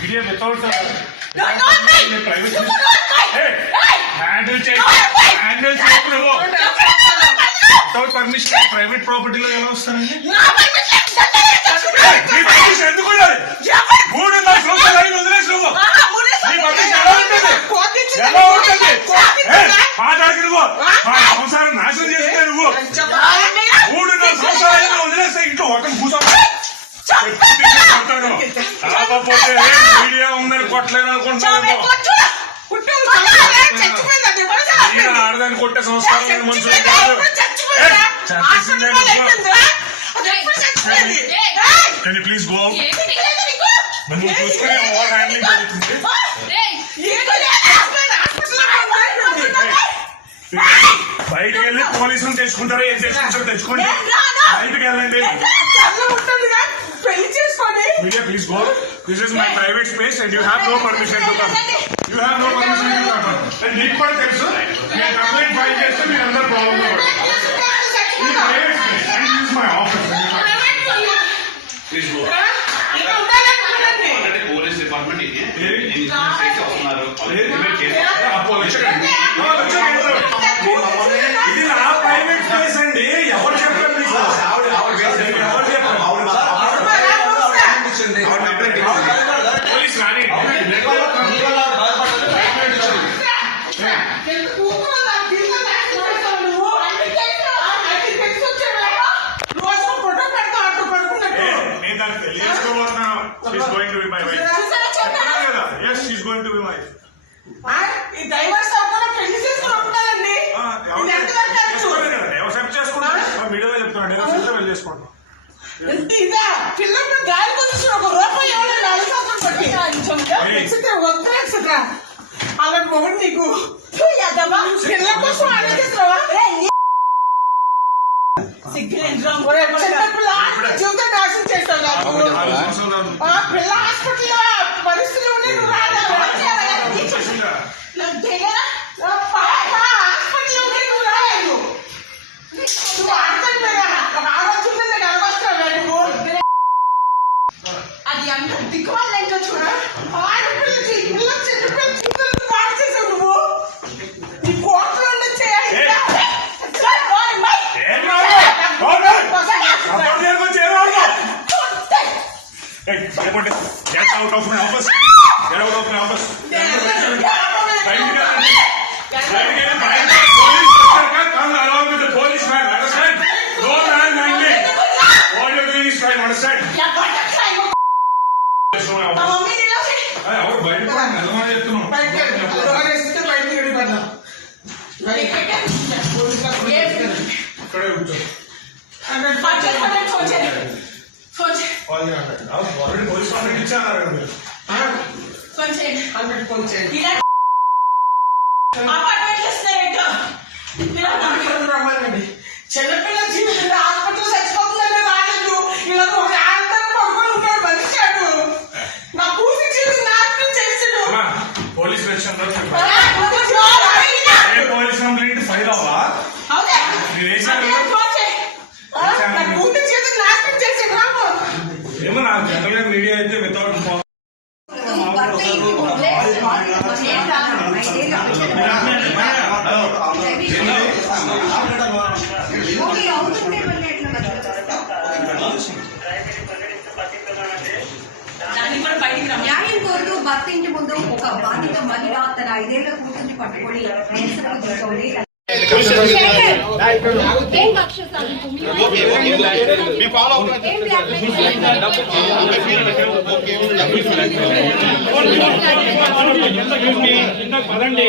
Media without private handle without permission private ప్రాపర్టీలో ఎలా వస్తారండి? సంసారం నాశనం చేస్తే నువ్వు 3-4 సంవత్సరాలు వదిలేస్తే ఇంట్లో ఒకటి కూర్చోతాడు. కాకపోతే మీడియా ఉందని కొట్టలేదు అనుకుంటున్నాను. ఆడదాన్ని కొట్టే సంస్కారం మనుషులు Can you please go out? నువ్వు చూసుకుని ఓవర్ హ్యాండ్లింగ్ జరుగుతుంది. బయటకు వెళ్ళి పోలీసులు తెచ్చుకుంటారు. ఏం తెచ్చుకుంటారు తెచ్చుకోండి. బయటకు వెళ్ళండి. Media, please go. This is my private space and you have no permission to come. You have no permission to come. And need for తెలుసు నేను కంప్లైంట్ ఫైల్ చేస్తే మీరు అందరూ ప్రాబ్లం ఇది private space and this is my office. Please go. Police department ఇది నా private space అండి. ఎవరు చెప్పారు మీకు? పోలీస్ రాని She's going to be my wife. Yes, she's going to be my wife. Divorce అవ్వకుండా పెళ్లి చేసుకుంటున్నారండి. ఎవరు చేసుకుంటారు? మీడియాలో చెప్తానండి. పెళ్లి చేసుకుంటాం. ఇదా పిల్లలు గాలి కొంచెం ఒక రూపాయి ఇవ్వలేదు. అలాంటి మొగుడు నీకు పిల్లల కోసం ఆలోచిస్తున్నావా? జీవితం నాశనం చేస్తావు. పిల్ల హాస్పిటల్ పరిస్థితులు ఉన్నాయి. నువ్వు హాస్పిటల్ నువ్వు రాలేదు. నువ్వు ఆడతాడు ఆలోచన అనవసరం. నువ్వు అది అంత దిక్కుమాలి ఏంటో చూడ. ఆడపిల్లకి పిల్ల చిన్నపిల్ల జీవితాలు పాడు చేసావు నువ్వు. నీ కోర్టులో చేయాలి. Get out of my office. Get out of my office. Come along with the policeman. Understand? No man handling. All you're doing is trying to understand. చిన్నపిల్ల జీవితంలో హాస్పిటల్ చచ్చిపోతుందంటే రాలేదు. ఇలా ఒక ఆడతాను పడుకొని ఉంటాడు మనిషాడు. నా కూతురు జీవితం నాశనం చేసాడు. Police station police complaint file అవ్వా? నా కూతురు జీవితం నాశనం చేసాడు. ఏమో నాకు జనరల్ మీడియా అయితే వితౌట్ న్యాయం కోరుతూ భర్త ఇంటి ముందు ఒక బాధిత మహిళ తన 5 ఏళ్ల కూతుర్ని పట్టుకొని ఏం కక్ష సాధింపు పదండి